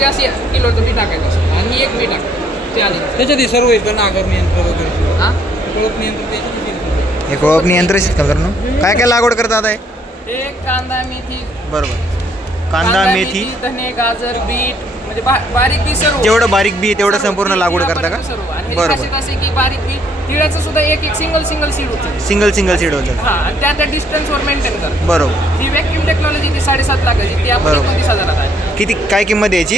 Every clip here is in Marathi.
50 किलोचं बी टाकायचं असतं आणि एक बी टाकायचं ते आधी त्याच्यात सर्व येतं नागर नियंत्रण वगैरे. हां कोळप नियंत्रण त्याच्यात. हे कोळप नियंत्रित शेतकरी मित्रांनो. काय काय लागवड करतात आहे? हे कांदा मेथी बरोबर. कांदा मेथी धने गाजर बीट म्हणजे बारीक बी सर्व जेवढं बारीक बी तेवढं संपूर्ण लागवड करता का? सर्व आणि ह्याची बरोबर. खासियत अशी की बारीक बी तिळाचं सुद्धा एक सिंगल सीड होतं सिंगल सीड होतं. हां आणि त्या डिस्टन्सवर मेंटेन करतात. बरोबर. ही व्हॅक्यूम टेक्नॉलॉजी ती 7.5 लाखाची ती आपण बरोबर. 29,000 आहे. किती काय किंमत आहे याची?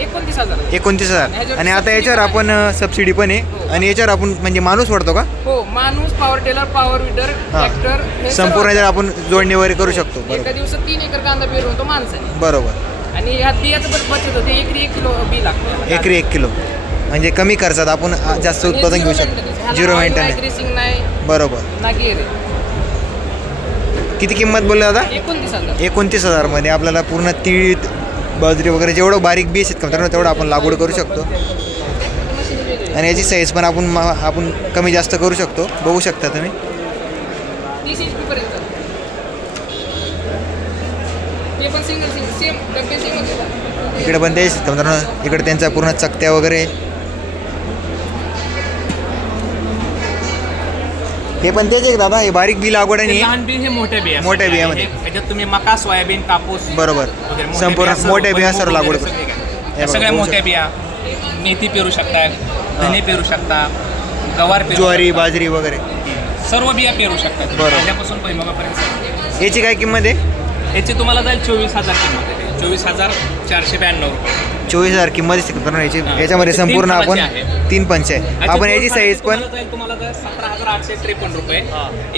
29,000 29,000. आणि आता याच्यावर आपण सबसिडी पण आहे आणि याच्यावर आपण म्हणजे माणूस वाढतो का? हो माणूस पॉवर टेलर पॉवर विडर हां. ट्रॅक्टर संपूर्ण याच्यावर आपण जोडणी वगैरे करू शकतो. एका बरोबर दिवसात 3 एकर कांदा पेरून तो माणसाने बरोबर. आणि ह्यात बियाचं पण बचत होते एकरी 1 किलो बी लागतं एकरी 1 किलो म्हणजे कमी खर्चात आपण जास्त उत्पादन घेऊ शकतो. 0 मेंटेनन्स. ग्रेसिंग नाही बरोबर. ना गिअर किती किंमत बोलले दादा? 29,000 29,000 मध्ये आपल्याला पूर्ण तीळ बाजरी वगैरे जेवढं बारीक बी शेत करतो तेवढं आपण लागवड करू शकतो. आणि याची साईज पण आपण कमी जास्त करू शकतो. बघू शकता तुम्ही. 30 HP पर्यंत हे पण सिंगल सेम डबे सेम इकडे पण ते शेत इकडे त्यांचा पूर्ण चकत्या वगैरे. हे पण तेच आहे दादा. हे बारीक बी लागवड आणि लहान बी हे मोठ्या बिया मोठ्या बियामध्ये. ह्याच्यात तुम्ही मका सोयाबीन कापूस बरोबर. वगैरे मोठ्या संपूर्ण बिया, मोठ्या बिया सर्व भुईमूग लागवड वगैरे करू. सगळे. या सगळ्या मोठ्या बिया मेथी पेरू शकता धने पेरू शकता गवार पेरू ज्वारी शकता. बाजरी वगैरे सर्व बिया पेरू शकतात. बरोबर. पहिल्यापासून भुईमुगापर्यंत याची काय किंमत आहे? याची तुम्हाला जाईल 24,000 किंमत आहे. 24,492 रुपये. 24,000 किंमत दिसते याची. हां. याच्यामध्ये ते संपूर्ण 3 आपण फणाचे आहे. 3 पंच आहे. याची आपण दोन याची फणाची साईज पण तुम्हाला जाईल 17,853 रुपये.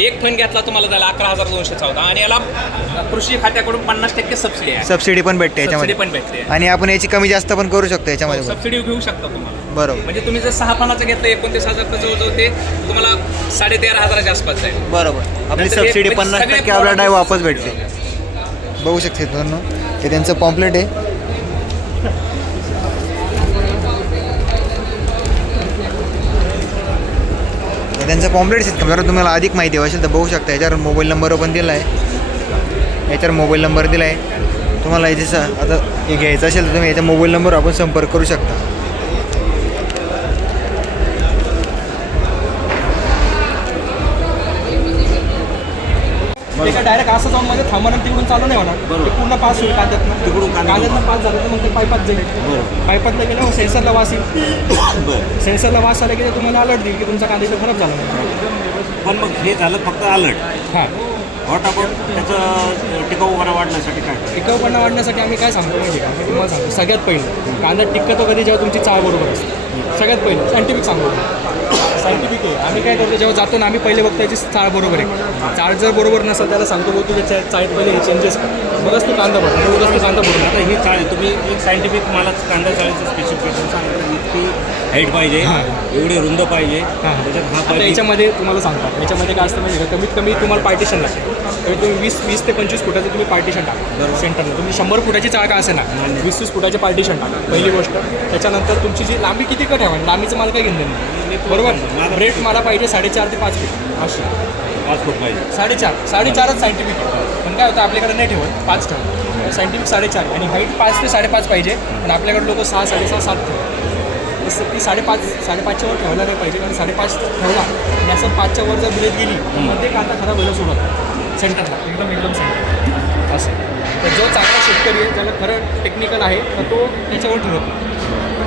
एक फण घेतला तुम्हाला जाईल 11,214 आणि याला कृषी खात्याकडून 50% सबसिडी आहे. सबसिडी पण भेटते सबसिडी याच्यामध्ये. पण भेटते. आणि आपण याची कमी जास्त पण करू शकतो याच्यामध्ये. सबसिडी घेऊ शकता तुम्हाला. बरोबर. म्हणजे तुम्ही जर 6 फणाचं घेतलं 29,000 जवळजवळ ते तुम्हाला 13,500च्या आसपास जाईल. बरोबर. आपली नंतर हे सबसिडी म्हणजे 50% सगळे आपल्याला डाय product वापस भेटते. बघू शकते मित्रांनो. हे त्यांचं पॉम्पलेट आहे. हे त्यांचं पॉम्पलेट आहे. जर तुम्हाला अधिक माहिती हवी असेल तर बघू शकता. याच्यावर मोबाईल नंबर पण दिला आहे. याच्यावर मोबाईल नंबर दिला आहे. तुम्हाला याचे आता हे घ्यायचं असेल तर तुम्ही याच्या मोबाईल नंबरवर आपण संपर्क करू शकता. डायरेक्ट असं जाऊन मध्ये थांबणार तिकडून चालू नाही होणार. ते पूर्ण पास होईल कांद्यातनं. तिकडून कांद्यातनं पास झालं तर मग ते पाईपात जाईल. पाईपातलं गेलं मग सेन्सरला वास येईल. सेन्सरला वास आला की ते तुम्हाला अलर्ट देईल की तुमचा कांदा इथं खराब झाला नाही. पण मग हे झालं फक्त अलर्ट. हां व्हॉट अबाउट त्याचं टिकाऊपणा वाढण्यासाठी काय? टिकाऊपणा वाढण्यासाठी आम्ही काय सांगतो माहिती का? मी तुम्हाला सांगतो सगळ्यात पहिलं कांदा टिकतो कधी जेव्हा तुमची चाळ बरोबर असते. सगळ्यात पहिलं सायंटिफिक सांगतो. सायंटिफिक आहे. आम्ही काय करतो जेव्हा जातो ना आम्ही पहिले बघतो याची चाळ बरोबर आहे. चाळ जर बरोबर नसेल त्याला सांगतो बघ तुझ्या चाळीत पहिले हे चेंजेस कर बघच तू कांदा भर बघच तू कांदा भरून. आता ही चाळ तुम्ही एक सायंटिफिक मला कांदा चाळीचं स्पेसिफिकेशन सांगितलं. इतकी हाईट पाहिजे, एवढे रुंद पाहिजे. त्याच्यात हा आता पाहिजे. याच्यामध्ये तुम्हाला सांगतात याच्यामध्ये काय असतं माहिती का? कमीत कमी तुम्हाला पार्टिशन लागते. कमीत कमी 20 ते 25 फुटाचं तुम्ही पार्टिशन टाका सेंटरला. तुम्ही 100 फुटाची चाळ का असे ना 20 फुटाचे पार्टिशन टाका पहिली गोष्ट. त्याच्यानंतर तुमची जी लांबी किती का ठेवा लांबीचं मला काही घेणं नाही बरोबर. ब्रेड मला पाहिजे 4.5 ते 5 फूट अशी 5 फूट पाहिजे. 4.5च सायंटिफिक आहे. पण काय होतं आपल्याकडे नाही ठेवत 5 ठेवत. सायंटिफिक 4.5 आणि हाईट 5 ते 5.5 पाहिजे. आणि आपल्याकडे लोक 6, 6.5, 7 ठेवतात. तसं ती 5.5च्या वर ठेवला नाही पाहिजे. कारण 5.5 ठेवला आणि असं 5च्या वर जर ब्रेड गेली तर मध्ये कांदा खराब व्हायला सुरुवात सेंटरला एकदम सेंटर असं. तर जो चांगला शेतकरी आहे ज्याला खरं टेक्निकल आहे तर तो त्याच्यावर ठरवतो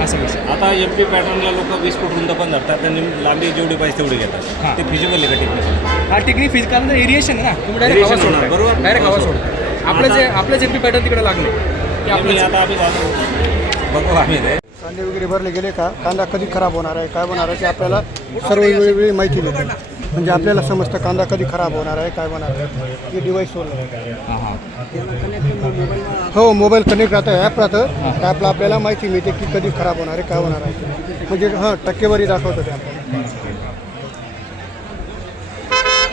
असं कसं. आता MP पॅटर्नला लोक 20 फूट रुंद पण धरतात. त्यांनी लांबी जेवढी पाहिजे तेवढी घेतात. हां. ते फिजिबल आहे का टेक्निक? हा टेक्निक फिजिकल एरिएशन आहे ना. तुम्ही डायरेक्ट हवा Aeration सोडता होणार, बरोबर. डायरेक्ट हवा सोडता. आपलं जे MP पॅटर्न तिकडे लागले की आम्ही आपलं आता आम्ही जातो बघू आम्ही ते. कांदे वगैरे भरले गेले का कांदा कधी खराब होणार आहे काय होणार आहे ते आपल्याला सर्व वेगवेगळी माहिती देते. म्हणजे आपल्याला समजतं कांदा कधी खराब होणार आहे काय होणार आहे. हे डिवाईसवर हो मोबाईल कनेक्ट राहतं ॲप राहतं. ॲपला आपल्याला माहिती मिळते की कधी खराब होणार आहे काय होणार आहे. म्हणजे टक्केवारी दाखवतं ते आपल्याला.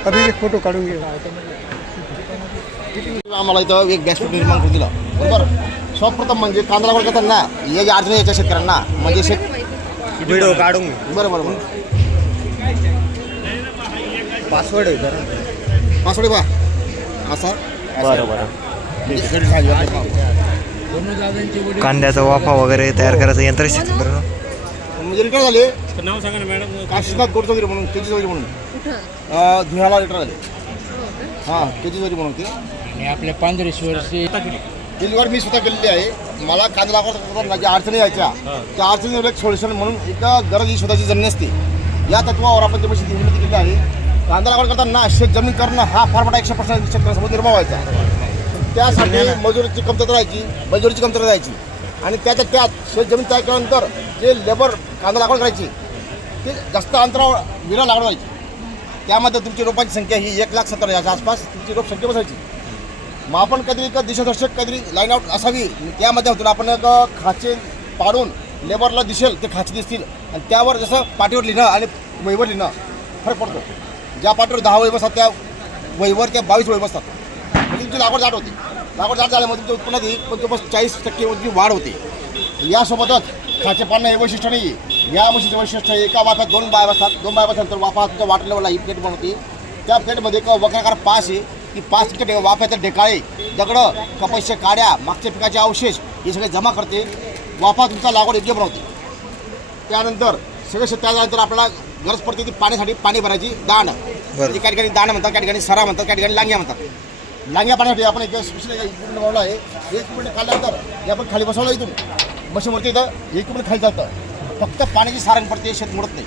कधी एक फोटो काढून घे. आम्हाला इथं एक व्यासपीठ निर्माण करून दिलं बरोबर. सर्वप्रथम म्हणजे कांदा लागवड करताना या ज्या अडचणी याच्या शेतकऱ्यांना म्हणजे व्हिडिओ काढून बरोबर पासवर्ड आहे तर पासवर्ड बा असा बरोबर. कांद्याचा वाफा वगैरे तयार करायचं यंत्र आहे शेतकऱ्यांनो. म्हणजे रिटायर झाले तर नाव सांगा ना मॅडम. काशीनाथ गोडचौधरी म्हणून केजी चौधरी म्हणून कुठं धुळ्याला रिटायर झाले. हो का? हां केजी चौधरी म्हणून ते आणि आपल्या पांढरेश्वरची डिलिव्हर मी स्वतः केलेली आहे. मला कांदा लागवड ज्या अडचणी यायच्या त्या अडचणीवर एक सोल्युशन म्हणून एक गरज ही स्वतःची जमीन असते. या तत्वावर आपण ते मशीन निर्मिती केली आहे. कांदा लागवड करताना शेत जमीन करणं हा फार मोठा 100% शेतकऱ्यांसमोर निर्माण व्हायचा. त्यासाठी मजुरीची कमतरता राहायची, मजुरीची कमतरता राहायची आणि त्यात शेत जमीन तयार केल्यानंतर जे लेबर कांदा लागवड करायची ते जास्त अंतरावर विरा लागवड व्हायची. त्यामध्ये तुमची रोपांची संख्या ही 1,70,000 आसपास तुमची रोप संख्या बसायची. मग आपण कधी एक दिशादर्शक काहीतरी लाईन आउट असावी. त्यामध्ये होतं आपण एक खाचे पाडून लेबरला दिसेल ते खाचे दिसतील आणि त्यावर जसं पाठीवर लिहिणं आणि वहीवर लिहिणं फरक पडतो. ज्या पाठीवर 10 वही बसतात त्या वहीवर त्या 22 वही बसतात. म्हणजे तुमची लागवड जाड होती. लागवड जाड झाल्यामुळे तुमच्या उत्पन्नात येईल पण तो बस 40% वाढ होते. यासोबतच खाचे पाडणं हे वैशिष्ट्य नाही आहे. या मशीनचं वैशिष्ट्य एका वाफ्यात 2 बाय बसतात. 2 बाय बसल्यानंतर वाफा तुमच्या वॉटर लेवलला ही प्लेट बनवते. त्या प्लेटमध्ये एक वक्राकार पास आहे. ती 5 वाफ्याचे ढेकाळे दगडं कपाशीच्या काड्या मागच्या पिकाचे अवशेष हे सगळे जमा करते. वाफा तुमचा लागवड योग्य बनवते. त्यानंतर सगळं शेत तयार झाल्यानंतर आपल्याला गरज पडते ती पाण्यासाठी पाणी भरायची दांड. म्हणजे काही ठिकाणी दांड म्हणतात, काही ठिकाणी सरा म्हणतात, काही ठिकाणी लांग्या म्हणतात. लांग्या पाण्यासाठी आपण एक स्पेशल इक्विपमेंट बनवलं आहे. हे इक्विपमेंट काढल्यानंतर हे आपण खाली बसवलं इथून मशीनवरती इथं हे इक्विपमेंट खाली जातं. फक्त पाण्याची सारंग पडते, शेत मोडत नाही.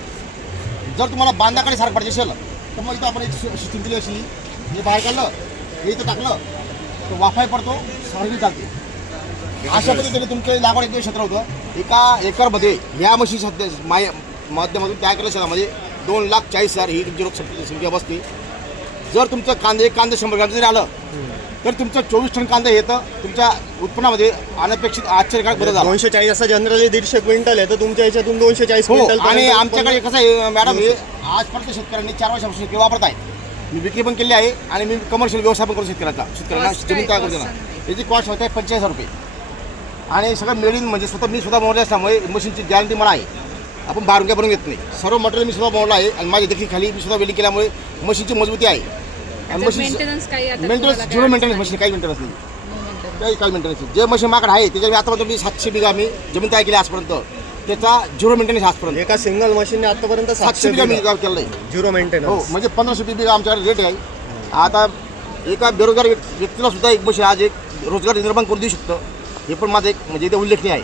जर तुम्हाला बांधाकडे सारंग पडते असेल तर मग इथं आपण एक सिस्टीम दिली अशी हे बाहेर काढलं हे इथं टाकलं तर वाफाही पडतो, सारंगी चालते. अशा पद्धतीने तुमचं लागवड एक क्षेत्र होतं. एका एकरमध्ये ह्या मशीन सध्या माध्यमातून तयार केल्या शेतामध्ये 2,40,000 ही तुमची रोग संख्या बसते. जर तुमचं एक कांदे 100 ग्रॅम जरी आलं तर तुमचं 24 टन कांदा येतं. तुमच्या उत्पन्नामध्ये अनपेक्षित आश्चर्यकारक बदल झाला. 240 असं जनरली 150 क्विंटल आहे तर तुमच्या याच्यातून 240 हो. क्विंटल. आणि आमच्याकडे कसं आहे मॅडम हे आजपर्यंत शेतकऱ्यांनी 4 वर्षापासून शेतकरी वापरत आहे. मी विक्री पण केली आहे आणि मी कमर्शियल व्यवसाय पण करू शेतकऱ्यांना जमीन तयार करतो ना. याची कॉस्ट होते 45,000 रुपये आणि सगळं मेड इन म्हणजे मी स्वतः बनवले असल्यामुळे मशीनची गॅरंटी मला आहे. आपण बाहेरून काय बनवून घेत नाही. सर्व मटेरियल मी स्वतः बनवलं आहे आणि माझ्या देखील खाली मी स्वतः वेल्डिंग केल्यामुळे मशीनची मजबूती आहे. आणि मशीन मेंटेनन्स काही आता मेंटेनन्स तुम्हाला झिरो मेंटेनन्स मशीन काही मेंटेनन्स नाही. काही मेंटेनन्स नाही. जे मशीन माझ्याकडे आहे त्याच्या मी आतापर्यंत मी 700 बिघा मी जमीन तयार केली आजपर्यंत. त्याचा झिरो मेंटेनन्स आजपर्यंत एका सिंगल मशीनने आतापर्यंत 700 बिघा मी केलं आहे. झिरो हो मेंटेनन्स. म्हणजे 1500 बिघा आमच्याकडे रेट आहे. आता एका बेरोजगार व्यक्तीला सुद्धा एक मशीन आज एक रोजगार निर्माण करून देऊ शकतं. हे पण माझं एक म्हणजे इथे उल्लेखनीय आहे.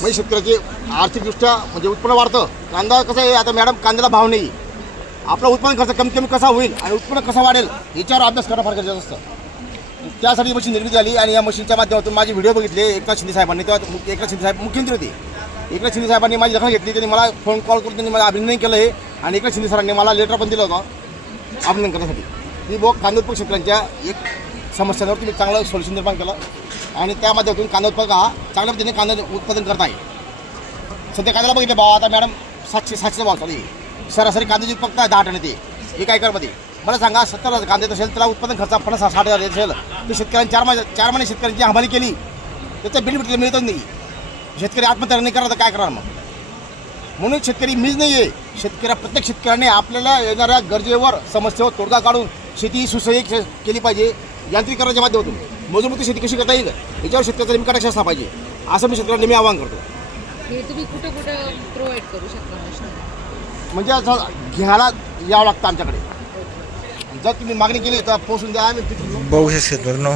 म्हणजे शेतकऱ्याचे आर्थिकदृष्ट्या म्हणजे उत्पन्न वाढतं. कांदा कसं आहे आता मॅडम कांद्याला भाव नाही. आपला उत्पन्न खर्च कमी कमी कसा होईल आणि उत्पन्न कसं वाढेल याच्यावर अभ्यास करणं फार गरजेचं असतं. त्यासाठी मशीन निर्मिती झाली आणि या मशीनच्या माध्यमातून माझे व्हिडिओ बघितले एकनाथ शिंदे साहेबांनी. तेव्हा एकनाथ शिंदे साहेब मुख्यमंत्री होते. एकनाथ शिंदे साहेबांनी माझी दखल घेतली. त्यांनी मला फोन कॉल करून त्यांनी मला अभिनंदन केलं आहे आणि एकनाथ शिंदे सरांनी मला लेटर पण दिलं होतं अभिनंदन करण्यासाठी. की बुवा कांदा उत्पादक शेतकऱ्यांच्या एक समस्यांवर तुम्ही चांगलं सोल्युशन निर्माण केलं आणि त्या माध्यमातून कांदा उत्पादक हा चांगल्या पद्धतीने कांदा उत्पादन करत आहे. सध्या कांद्याला बघितले भाव आता मॅडम 700 भाव चालू आहे. सरासरी कांद्याची फक्त 10 टन येते एका एकरमध्ये. मला सांगा 70,000 कांदे असेल त्याला उत्पादन खर्च 50-60,000 येत असेल तर शेतकऱ्यांनी 4 महिने शेतकऱ्यांची हमाली केली त्याचं बेनिफिट मिळतच नाही. शेतकरी आत्महत्या नाही करत तर काय करणार मग. म्हणून शेतकरी मीच नाही आहे. प्रत्येक शेतकऱ्याने आपल्याला येणाऱ्या गरजेवर समस्येवर तोडगा काढून शेती सुसह्य केली पाहिजे. यांत्रिकरणाच्या माध्यमातून मजबूत शेती कशी करता येईल याच्यावर शेतकऱ्याचा नेमका कटाक्ष असला पाहिजे असं मी शेतकऱ्यांना नेहमी आवाहन करतो. हे तुम्ही कुठं प्रोव्हाइड करू शकता मशीन? म्हणजे असं घ्यायला यावं लागतं आमच्याकडे. जर तुम्ही मागणी केली तर पोहोचून द्या. आम्ही बघू शकतो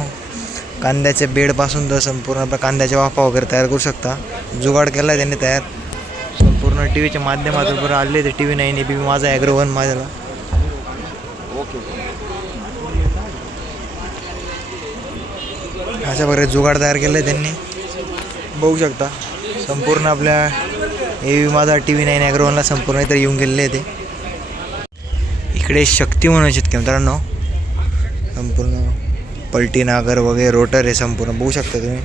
कांद्याच्या बेडपासून तर संपूर्ण आपल्या कांद्याच्या वाफा वगैरे तयार करू शकता. जुगाड केला त्यांनी तयार संपूर्ण टी व्हीच्या माध्यमातून बरं आले. ते TV 9 ABP माझा ॲग्रो 1 माझ्याला अशा प्रकारे जुगाड तयार केलं आहे त्यांनी. बघू शकता संपूर्ण आपल्या ABP माझा TV 9 ॲग्रो 1ला संपूर्ण इतर येऊन गेलेले आहे. ते इकडे शक्ती म्हणून शेतकरी मित्रांनो संपूर्ण पलटी नागर वगैरे रोटर आहे संपूर्ण बघू शकता तुम्ही.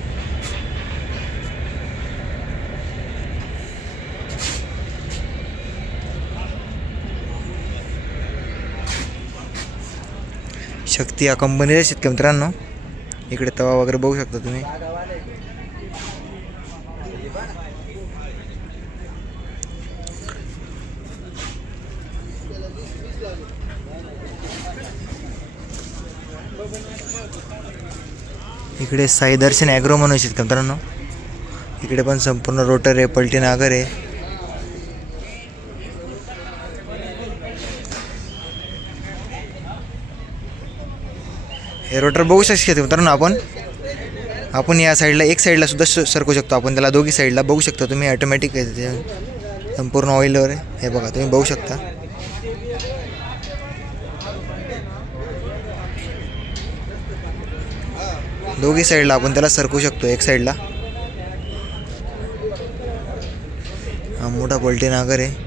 शक्ती या कंपनीचा शेतकरी मित्रांनो. इकडे तवा वगैरे बघू शकता तुम्ही. इकडे साई दर्शन ॲग्रो म्हणून शेतकरी मित्रांनो, इकडे पण संपूर्ण रोटर आहे, पलटी नागर आहे. हे रोटर बघू शकतो मित्रांनो आपण या साईडला एक साईडला सुद्धा सरकू शकतो आपण त्याला, दोघी साईडला बघू शकता तुम्ही. ऑटोमॅटिक आहे ते, संपूर्ण ऑइलवर आहे. हे बघा तुम्ही बघू शकता. दोघी साईडला आपण त्याला सरकू शकतो, एक साईडला. हा मोठा पलटी नागर आहे.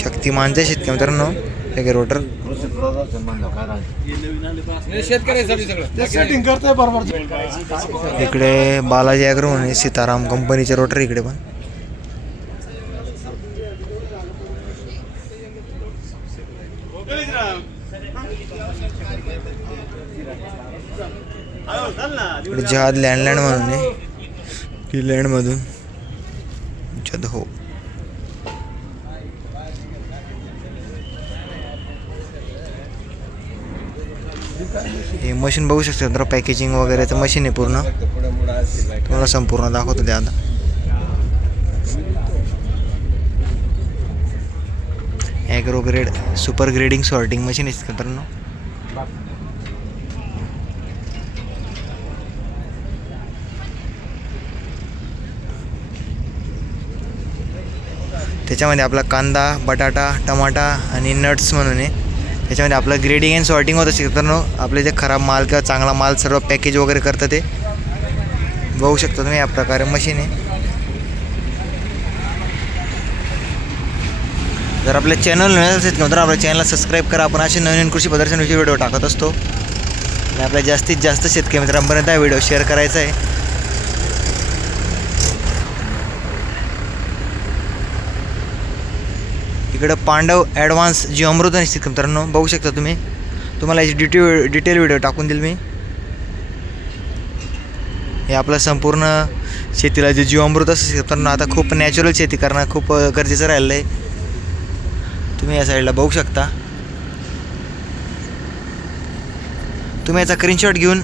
शक्तिमानचे शेतकरी मित्रांनो हे रोटर. शेतकऱ्यासाठी सगळं सेटिंग करतोय बरोबर. इकडे बालाजी ॲग्रो म्हणून सीताराम कंपनीचे रोटर इकडे पण. इकडे जहाज लँडलँड म्हणून आहे, की लँडमधून जद हो. हे मशीन बघू शकता तर पॅकेजिंग वगैरेचं मशीन आहे पूर्ण. तुम्हाला संपूर्ण दाखवतो ते आता. Agro grade super grading sorting machine आहे मित्रांनो. त्याच्यामध्ये आपला कांदा, बटाटा, टमाटा आणि नट्स म्हणून आहे. त्याच्यामध्ये आपलं ग्रेडिंग अँड सॉर्टिंग होत असेल तर आपले जे खराब माल किंवा चांगला माल सर्व पॅकेज वगैरे करतं ते बघू शकता तुम्ही. या प्रकारे मशीन आहे. जर आपल्या चॅनल नवीन असेल तर आपल्या चॅनलला सबस्क्राईब करा. आपण असे नवीन कृषी प्रदर्शनाचे व्हिडिओ टाकत असतो आणि आपल्या जास्तीत जास्त शेतकरी मित्रांपर्यंत हा व्हिडिओ शेअर करायचा आहे. इकडं पांडव ॲडव्हान्स जीवामृत निश्चित मित्रांनो बघू शकता तुम्ही. तुम्हाला याची डिटेल व्हिडिओ टाकून देईल मी. हे आपलं संपूर्ण शेतीला जे जीवामृत असं मित्रांनो आता खूप नॅचरल शेती करणं खूप गरजेचं राहिलं आहे. तुम्ही या साईडला बघू शकता. तुम्ही याचा स्क्रीनशॉट घेऊन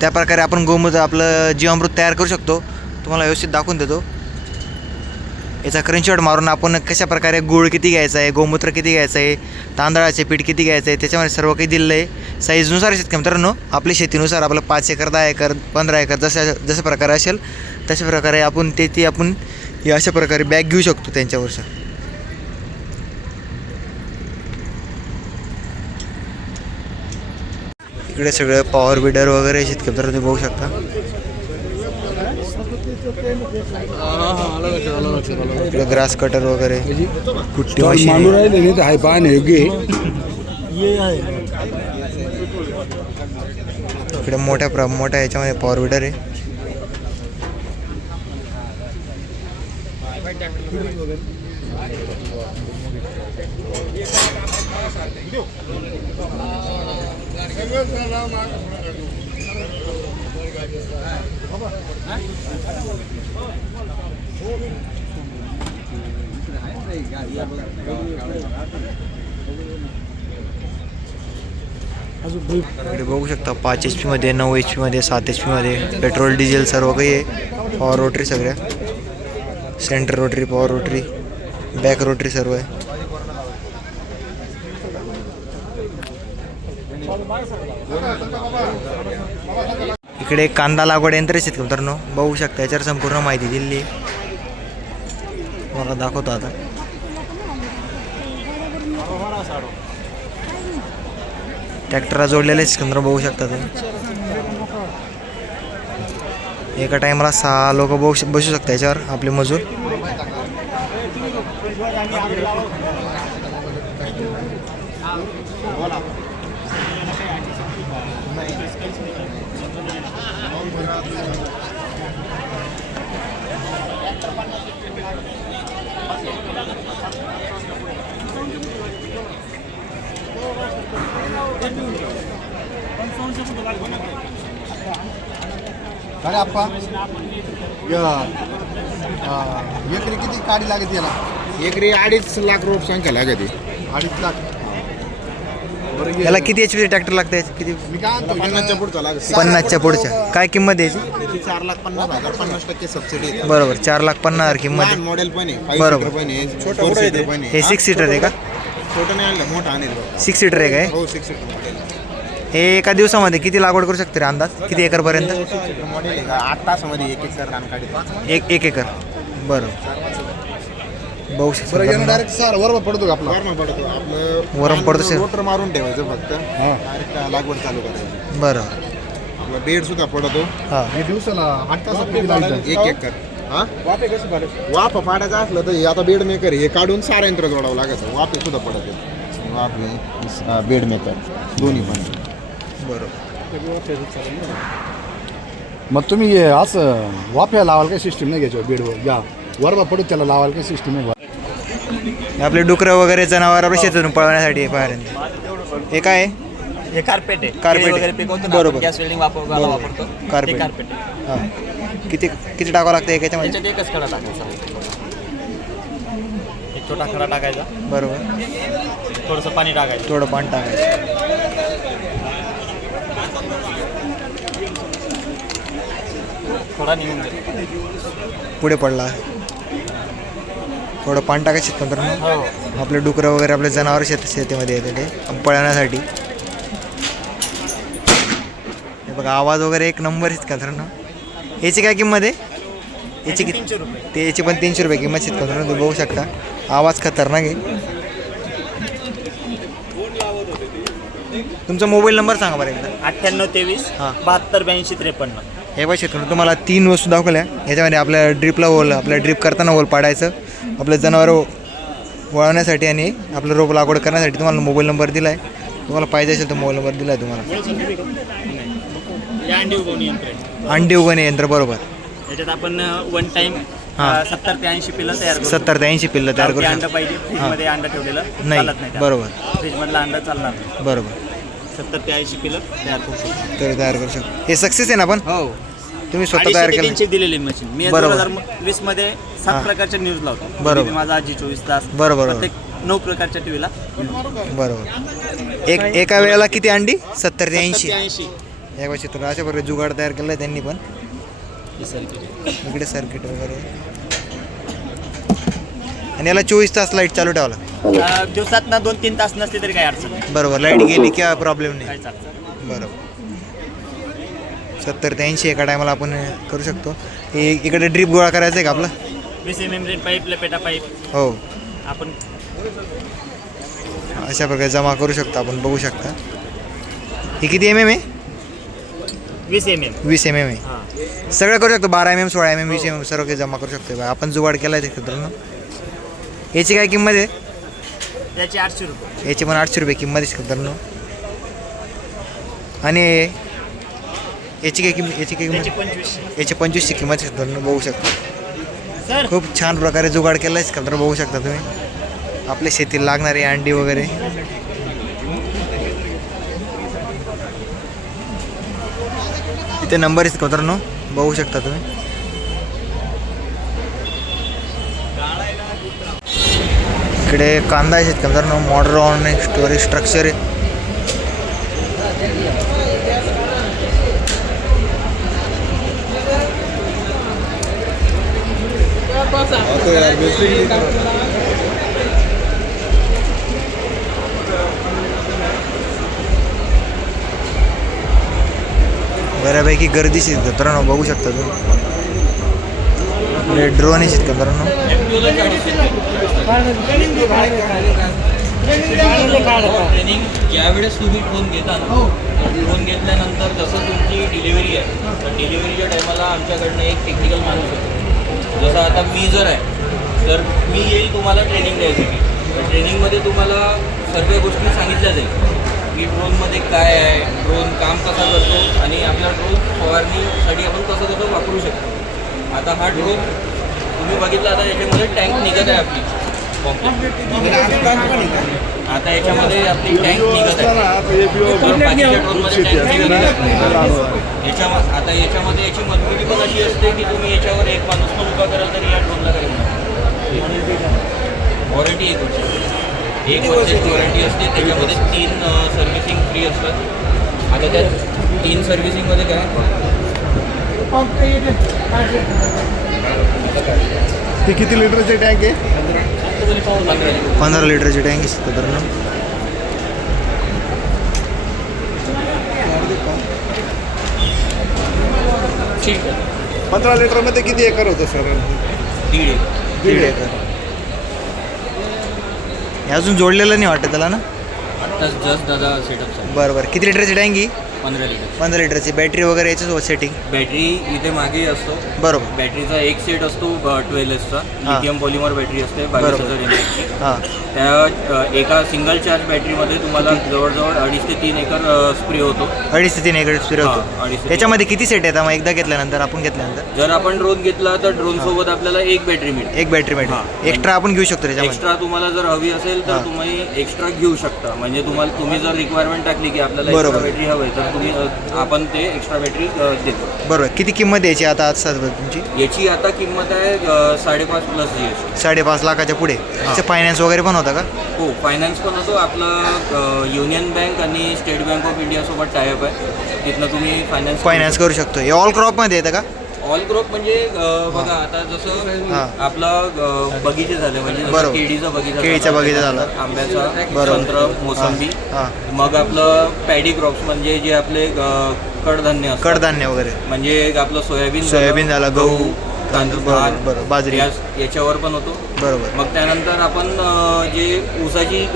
त्या प्रकारे आपण गोमूत्र आपलं जीवामृत तयार करू शकतो. तुम्हाला व्यवस्थित दाखवून देतो. याचा स्क्रीनशॉट मारून आपण कशा प्रकारे गूळ किती घ्यायचा आहे, गोमूत्र किती घ्यायचं आहे, तांदळाचे पीठ किती घ्यायचं आहे, त्याच्यामध्ये सर्व काही दिलेलं आहे. साईजनुसार शेतकरी मित्रांनो आपल्या शेतीनुसार आपलं 5 एकर 10 एकर 15 एकर जसं प्रकारे असेल तशा प्रकारे आपण ती आपण हे अशा प्रकारे बॅग घेऊ शकतो त्यांच्यावरचं. इकडे सगळं पॉवर बिडर वगैरे शेतकरी मित्रांनो तुम्ही बघू शकता. इकडे ग्रास कटर वगैरे कुट्टी मशीन. इकडे मोठ्या याच्यामध्ये पॉवर विडर आहे. इकडे बघू शकता 5 HP मध्ये, 9 HP मध्ये, 7 HP मध्ये पेट्रोल डिझेल सर्व काही आहे. पॉवर रोटरी सगळ्या, centre rotary, power rotary, back rotary सर्व आहे. इकडे कांदा लागवड यंत्र शेतकरी मित्रांनो बघू शकता. याच्यावर संपूर्ण माहिती दिली मला दाखवतो आता. ट्रॅक्टरला जोडलेले सिकंदर बघू शकता तुम्ही. एका टायमाला 6 लोक बसू शकता याच्यावर आपले मजूर. अरे अप्पा एकरी किती काडी लागते याला? एकरी 2.5 लाख रोप संख्या लागते. 2.5 लाख. याला किती HP ट्रॅक्टर लागतं किती? मी काय म्हणतो 50च्या पुढचा लागत. 50च्या पुढच्या काय किंमत आहे याची? त्याची 4,50,000 50% सबसिडी आहे. बरोबर 4,50,000 किंमत लहान आहे. मॉडेल पण आहे. बरोबर. 5 सीटर पण आहे. 4 सीटर पण आहे. हे 6 सीटर आहे का? छोटं नाही आणलं, मोठं आणेल बघा. 6 सीटर आहे काय? हो 6 सीटर मॉडेल. हे एका दिवसामध्ये किती लागवड करू शकते रे अंदाज? किती एकरपर्यंत? मॉडेल आहे का 8 तासामध्ये 1 एकर रान काढतो. एक एकर. बरोबर बघू शकतो. डायरेक्ट सर वरम पडतो का आपला? वरम पडतो आपलं. वरम पडतो सर. रोटर मारून ठेवायचं फक्त. डायरेक्ट लागवड चालू करायची. बरं आपला बेड सुद्धा पडतो. हां हे दिवसाला 8 तासात किती लागतं? 1 एकर. हा वाफे कशी पाडायचं? वाफ पाडायचं असलं तर हे आता बेड मेकर हे काढून सारा यंत्र जोडावं लागतं. वाफे सुद्धा पडत आहे. वाफे बेड मेकर दोन्ही पण. मग तुम्ही असं वाफ्या लावाल काही सिस्टीम नाही घ्यायचं बेडवर या वरवा पडत त्याला लावाल काही सिस्टीम नाही. आपले डुकरं वगैरे जनावर आपल्या शेतातून पळवण्यासाठी आहे पायऱ्यांचे. हे काय आहे? हे कार्पेट आहे. कार्पेट केळी आहे. वगैरे पिकवतो ना, बरोबर. आपण गॅस वेल्डिंग वापरतो. कार्पेट. ते कार्पेट आहे. हां किती किती टाकावं लागतं याच्यामध्ये? त्याच्यात एकच खडा टाकायचा. एक छोटा खडा टाकायचा, बरोबर. थोडंसं पाणी टाकायचं. थोडं पाणी टाकायचं. थोडा निघून जाईल. पुढे पडला. थोडं पाणी टाकायचं नंतर हो आपले डुकरं वगैरे आपले जनावर शेतीमध्ये येते ते पळण्यासाठी. हे बघा आवाज वगैरे एक नंबर आहेत का? याची काय किंमत आहे? याची किती? 300 रुपये. ते याची पण 300 रुपये किंमत आहेत का? तुम्ही बघू शकता आवाज खतरनाक आहे. तुमचा मोबाईल नंबर सांगा बरं एकदा. 9823 हां. 72 82 53. हे बघा शेतकरी तुम्हाला 3 वस्तू दाखवल्या. याच्यामध्ये आपल्या ड्रिपला होल, आपल्या ड्रिप करताना होल पाडायचं, आपलं जनावरं वळवण्यासाठी आणि आपलं रोप लागवड करण्यासाठी तुम्हाला मोबाईल नंबर दिला आहे. तुम्हाला पाहिजे असेल तर मोबाईल नंबर दिला आहे तुम्हाला. अंडी उगवणी यंत्र आहे. अंडी उगवणे यंत्र बरोबर. याच्यात आपण वन टाइम हां. 70 ते 80 पिल्लं तयार करू. 70 ते 80 पिल्लं तयार करू अंडं शकतो. पाहिजे. फ्रीजमध्ये अंडं ठेवलेलं नाही चालत नाही. बरोबर फ्रीजमधलं अंडं चालणार नाही. बरोबर 70 ते 80 पिल्लं तयार करू शकतो. तर तयार करू शकतो. हे सक्सेस आहे ना पण? हो तुम्ही स्वतः तयार केलं? 300 दिलेली मशीन. मी बरोबर. 2020 मध्ये 7 प्रकारच्या न्यूज लावतो. बरोबर. TV माझा आजी 24 तास. बरोबर. प्रत्येक 9 प्रकारच्या टीव्हीला बरोबर. एका वेळेला किती अंडी? 70 ते 80. 80. या वर्षी तर अशा प्रकारे जुगाड तयार केला आहे त्यांनी पण. इकडे सर्किट वगैरे आणि याला 24 तास लाईट चालू ठेवावं लागतं. दिवसात ना 2-3 तास नसते तरी काही अडचण नाही. बरोबर. लाईट गेली की प्रॉब्लेम नाही. काहीच अडचण नाही. बरोबर. 70 ते 80 एका टायमाला आपण करू शकतो. हे इकडे ड्रीप गोळा करायचा आहे का आपला? 20 mm पाईप, लपेटा पाईप हो आपण अशा प्रकारे जमा करू शकतो आपण. बघू शकता हे किती MM आहे? 20 mm. 20 MM आहे. हां. सगळं करू शकतो. 12 MM 16 MM 20 MM सर्व काही जमा करू शकतो. आपण जुगाड केला आहे मित्रांनो. याची काय किंमत आहे? त्याचे 800 रुपये. याची पण 800 रुपये किंमत आहे मित्रांनो. आणि याची काय किंमत? याची काय त्याचे किंमत? 2500. याची 25ची किंमत आहे मित्रांनो. बघू शकता सर खूप छान प्रकारे जुगाड केला आहे मित्रांनो. बघू शकता तुम्ही आपल्या शेतीला लागणारी अंडी वगैरे. इथे नंबर आहेत मित्रांनो. बघू शकता तुम्ही. इकडे कांदा आहेत मित्रांनो. मॉडर्न स्टोरेज स्ट्रक्चर आहे. बऱ्यापैकी गर्दीशी मित्रांनो. बघू शकता तुम्ही. ड्रोन आहेत मित्रांनो. ट्रेनिंग ज्यावेळेस तुम्ही ड्रोन घेता ना, ड्रोन घेतल्यानंतर जसं तुमची डिलिव्हरी आहे तर डिलिव्हरीच्या टायमाला आमच्याकडनं एक टेक्निकल माणूस होतो. जसं आता मी जर आहे तर मी येईल तुम्हाला ट्रेनिंग द्यायसाठी. तर ट्रेनिंगमध्ये तुम्हाला सर्व गोष्टी सांगितल्या जाईल की ड्रोनमध्ये काय आहे, ड्रोन काम कसा करतो आणि आपला ड्रोन फवारणीसाठी आपण कसं कसं वापरू शकतो. आता हा ड्रोन तुम्ही बघितला आता याच्यामध्ये टँक निघत आहे आपली. आता याच्यामध्ये आपली टँक निघत आहे. बाकीच्या ड्रोनमध्ये टँक निघत नाही. आता याच्यामध्ये याची मजबुती पण अशी असते की तुम्ही याच्यावर एक माणूस पण उभा कराल तरी या ड्रोनला काही वॉरंटी 1 वर्ष. 1 वर्षाची वॉरंटी असते. त्याच्यामध्ये 3 सर्व्हिसिंग फ्री असतात. आता त्या 3 सर्व्हिसिंगमध्ये काय हे किती लिटरचे टँक आहे? 15 लिटरची टँक आहे साधारण. ठीक आहे. 15 लिटरमध्ये किती एकर होतं सर? 1.5 एकर. हे अजून जोडलेलं नाही वाटतं त्याला ना? आत्ताच जस्ट दादा सेटअप बरं बरं. किती लिटरची टँक ही? 15 लिटर. 15 लिटरची. बॅटरी वगैरे याचं सेटिंग? बॅटरी इथे मागे असतो. बरोबर. बॅटरीचा एक सेट असतो 12Sचा. लिथियम पॉलिमर बॅटरी असते बरोबर. 22,000 mAh. हां त्या एका सिंगल चार्ज बॅटरीमध्ये तुम्हाला जवळजवळ 2.5 ते 3 एकर स्प्रे होतो. 2.5 ते 3 एकर स्प्रे हां, होतो. 2.5 ते 3. त्याच्यामध्ये किती सेट येतात मग एकदा घेतल्यानंतर, आपण घेतल्यानंतर? जर आपण ड्रोन घेतला तर ड्रोन सोबत आपल्याला एक बॅटरी मिळते. एक बॅटरी हां. एक्स्ट्रा आपण घेऊ शकतो त्याच्यामध्ये? एक्स्ट्रा तुम्हाला जर हवी असेल तर हां. तुम्ही एक्स्ट्रा घेऊ शकता. म्हणजे तुम्ही जर रिक्वायरमेंट टाकली की आपल्याला एक्स्ट्रा बरोबर. बॅटरी हवी तर तुम्ही आपण ते एक्स्ट्रा बॅटरी देतो. बरोबर. किती किंमत यायची आता आज तुमची? याची आता किंमत आहे 5.5 प्लस GST. 5.5 लाखाच्या पुढे. त्याचं फायनान्स वगैरे पण होता का? हो, फायनान्स पण होतो. आपलं युनियन बँक आणि स्टेट बँक ऑफ इंडियासोबत टायअप आहे. तिथनं तुम्ही फायनान्स करू शकतो. हे ऑल क्रॉपमध्ये येतं का? ऑल क्रॉप म्हणजे बघा आता जसं हां. आपलं बगीचे झाले म्हणजे जसं बरोबर. केळीचा बगीचा केळीचा बगीचा झाला. आंब्याचा, बरोबर. संत्र, मोसंबी. हां. मग आपलं पॅडी क्रॉप्स म्हणजे जे आपले कडधान्य असतात. कडधान्य वगैरे. म्हणजे आपलं सोयाबीन झालं, गहू, तांदूळ, बरोबर, भात, बरोबर. बाजरी. याच्यावर पण होतो. बरोबर. मग त्यानंतर आपण जे ऊसाची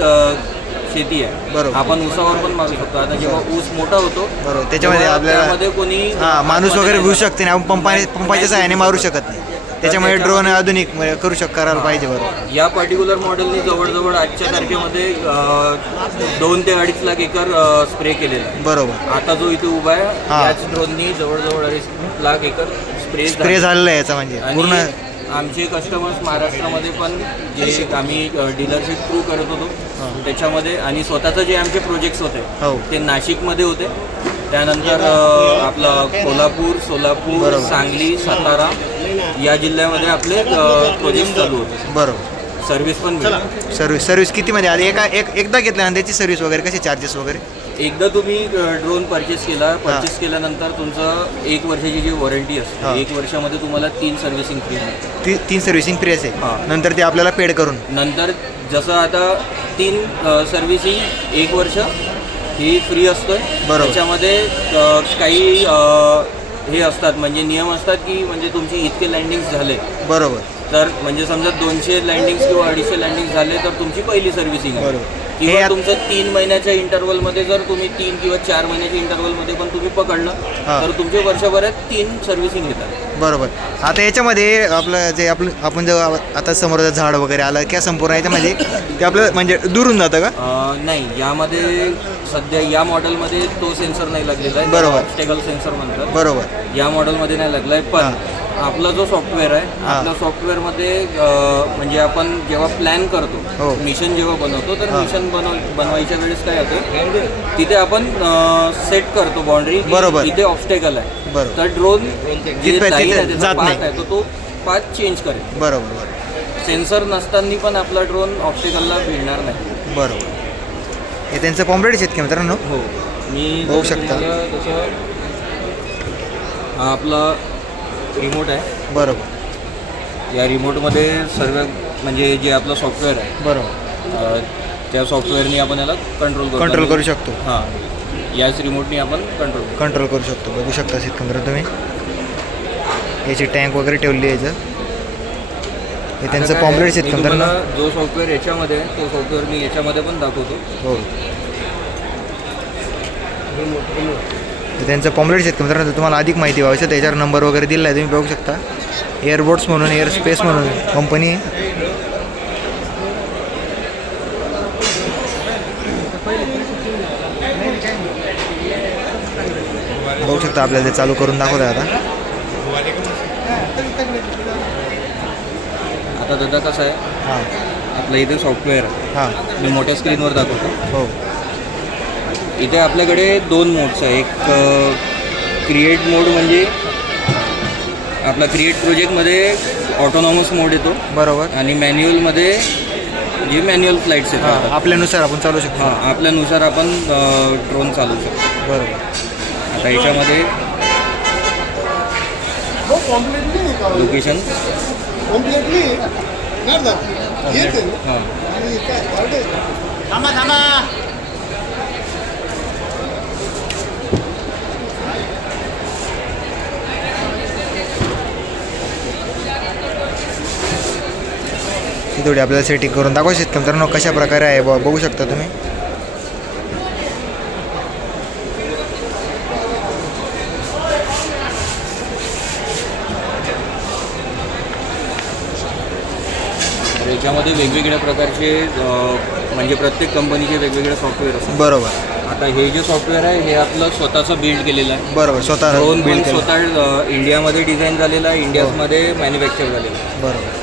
शेती आहे बरोबर. आपण ऊसावर पण मारू शकतो. आता जेव्हा ऊस मोठा होतो बरोबर. त्याच्यामध्ये तेव्हा आपल्याला त्यामध्ये कोणी माणूस वगैरे आतमध्ये घेऊ शकते नाही, आपण पंपाच्या सहाय्याने मारू शकत नाही. त्याच्यामुळे ड्रोन आधुनिक करायला पाहिजे. बरोबर. या पर्टिक्युलर मॉडेलनी जवळजवळ आजच्या तारखेमध्ये 2 ते 2.5 लाख एकर स्प्रे केलेला आहे. बरोबर. आता जो इथे उभा आहे हां. याच ड्रोननी जवळजवळ 2.5 लाख एकर स्प्रे झालेला आहे याचा म्हणजे पूर्ण. आणि आमचे कस्टमर्स महाराष्ट्रामध्ये पण जे आम्ही डीलरशिप थ्रू करत होतो त्याच्यामध्ये आणि स्वतःचं जे आमचे प्रोजेक्ट्स होते हो. ते नाशिकमध्ये होते. त्यानंतर आपलं कोल्हापूर, सोलापूर, बरोबर. सांगली, सातारा या जिल्ह्यामध्ये आपले प्रोजेक्ट चालू होते. बरोबर. सर्व्हिस पण मिळते. सर्व्हिस कितीमध्ये आली? एकदा घेतल्यानंतर त्याची सर्व्हिस वगैरे कशी, चार्जेस वगैरे? एकदा तुम्ही ड्रोन परचेस केल्यानंतर तुमचं 1 वर्षाची जी वॉरंटी हां. असते 1 वर्षामध्ये तुम्हाला 3 सर्व्हिसिंग फ्री मिळते. 3 सर्व्हिसिंग फ्री असेल. हां. नंतर ते आपल्याला पेड करून. नंतर जसं आता 3 सर्व्हिसिंग 1 वर्ष ही फ्री असतोय. बरोबर. त्याच्यामध्ये काही हे असतात म्हणजे नियम असतात की म्हणजे तुमची इतके लँडिंग्स झाले बरोबर. तर म्हणजे समजा 200 लँडिंग्स किंवा 250 लँडिंग्स झाले तर तुमची पहिली सर्व्हिसिंग आहे. बरोबर. किंवा हे तुमचं 3 महिन्याच्या इंटरवलमध्ये जर तुम्ही 3 किंवा 4 महिन्याच्या इंटरवलमध्ये पण तुम्ही पकडलं हां. तर तुमचे वर्षभरात 3 सर्व्हिसिंग येतात. बरोबर. आता याच्यामध्ये आपण जेव्हा आता समोर झाड वगैरे आलं किंवा संपूर्ण याच्यामध्ये ते आपलं म्हणजे दुरून जातं का? नाही, यामध्ये सध्या या मॉडेलमध्ये तो सेन्सर नाही लागलेला आहे. बरोबर. ऑब्स्टेकल सेन्सर म्हणतात. बरोबर. या मॉडेलमध्ये नाही लागला आहे. पण आपला जो सॉफ्टवेअर आहे हां. आपल्या सॉफ्टवेअरमध्ये म्हणजे आपण जेव्हा प्लॅन करतो हो. मिशन जेव्हा बनवतो तर हां. मिशन बनवायच्या वेळेस काय होतं तिथे आपण सेट करतो बाउंड्री. बरोबर. इथे ऑब्स्टेकल आहे. बरोबर. तर ड्रोन तिथे जात नाही. आहे तो पाथ चेंज करेल. बरोबर. सेन्सर नसताना पण आपला ड्रोन ऑब्स्टेकलला भिडणार नाही. बरोबर. हे त्यांचं पॉम्प्लेट आहेत की मित्रांनो? हो, मी बघू शकता. तसं हा आपला रिमोट आहे. बरोबर. या रिमोटमध्ये सर्व म्हणजे जे आपलं सॉफ्टवेअर आहे बरोबर. त्या सॉफ्टवेअरनी आपण याला कंट्रोल करू शकतो. हां, याच रिमोटनी आपण कंट्रोल करू शकतो. बघू शकता शेतकरी तुम्ही याची टँक वगैरे ठेवली आहे याचं. हे त्यांचं पॉम्प्लेट शेतकरी जो सॉफ्टवेअर याच्यामध्ये आहे तो सॉफ्टवेअर मी याच्यामध्ये पण दाखवतो. हो. त्यांचं पॉम्प्लेट शेतकरी मित्रांनो तुम्हाला अधिक माहिती हवी असेल त्याच्यावर नंबर वगैरे दिला आहे तुम्ही बघू शकता. एअरबोट्स म्हणून एअर स्पेस म्हणून कंपनी. बघू शकता आपल्याला ते चालू करून दाखवत आहे आता. आता दादा कसं आहे हां. आपलं इथे सॉफ्टवेअर आहे, हां मी मोठ्या स्क्रीनवर दाखवतो. हो इथे आपल्याकडे 2 मोड्स आहे. एक क्रिएट मोड म्हणजे आपला क्रिएट प्रोजेक्टमध्ये ऑटोनॉमस मोड येतो बरोबर. आणि मॅन्युअलमध्ये जे मॅन्युअल फ्लाईट्स हां येतात. आपल्यानुसार आपण चालू शकतो. हां, आपल्यानुसार आपण ड्रोन चालवू शकतो. बरोबर. आता याच्यामध्ये लोकेशन कॉम्प्लिटली हां थांबा थांबा. ती थोडी आपल्याला सेटिंग करून दाखवू शकतो मित्रांनो कशा प्रकारे आहे बघू शकता तुम्ही. तर याच्यामध्ये वेगवेगळ्या प्रकारचे म्हणजे प्रत्येक कंपनीचे वेगवेगळे सॉफ्टवेअर असतात. बरोबर आता हे जे सॉफ्टवेअर आहे हे आपलं स्वतःचं बिल्ड केलेलं आहे. बरोबर. स्वतः ड्रोन पण बिल्ड केलं. स्वतः इंडियामध्ये डिझाईन झालेलं आहे, इंडियामध्ये मॅन्युफॅक्चर झालेलं आहे. बरोबर.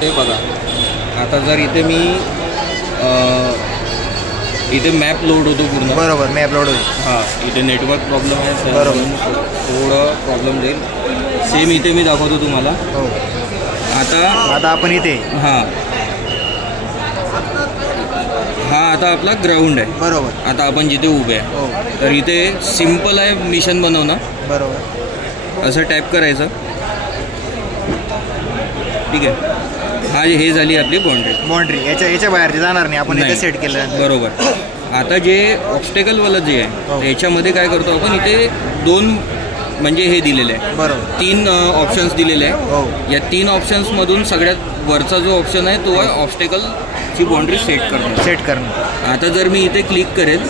ते बघा, आता जर इथे मी इथे मॅप लोड होतो पूर्ण. बरोबर मी अपलोड होईल. हां, इथे नेटवर्क प्रॉब्लेम आहे सर, बरोबर. थोडं प्रॉब्लेम जाईल. सेम इथे मी दाखवतो तुम्हाला. हो आता आपण इथे हां, हा आता आपला ग्राउंड आहे. बरोबर. आता आपण जिथे उभे आहे हो तर इथे सिम्पल आहे मिशन बनवणं. बरोबर. असं टाईप करायचं. ठीक आहे, हा हे झाली आपली बाउंड्री. याच्या बाहेर जाणार नाही आपण इथे नाही. सेट केलं. बरोबर. आता जे ऑब्स्टेकलवालं जे हो. आहे त्याच्यामध्ये काय करतो आपण, इथे 2 म्हणजे हे दिलेले आहे, बरोबर. 3 ऑप्शन्स दिलेले हो. आहे. या 3 ऑप्शन्समधून सगळ्यात वरचा जो ऑप्शन आहे तो आहे ऑब्स्टेकलची बाउंड्री सेट करणं. आता जर मी इथे क्लिक करेल,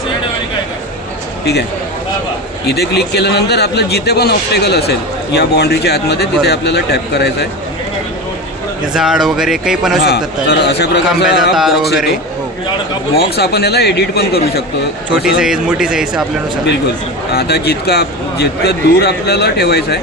ठीक आहे, इथे क्लिक केल्यानंतर आपलं जिथे पण ऑब्स्टेकल असेल या बाउंड्रीच्या आतमध्ये तिथे आपल्याला टॅप करायचं आहे. झाड वगैरे काही पण असू हां, शकतात. तर अशा प्रकारचा खांब्याचा हा तार box वगैरे. येतो. हो बॉक्स आपण याला एडिट पण करू शकतो. छोटी असं- साईज मोठी साईज आपल्यानुसार. बिलकुल. आता जितकं दूर आपल्याला ठेवायचं आहे,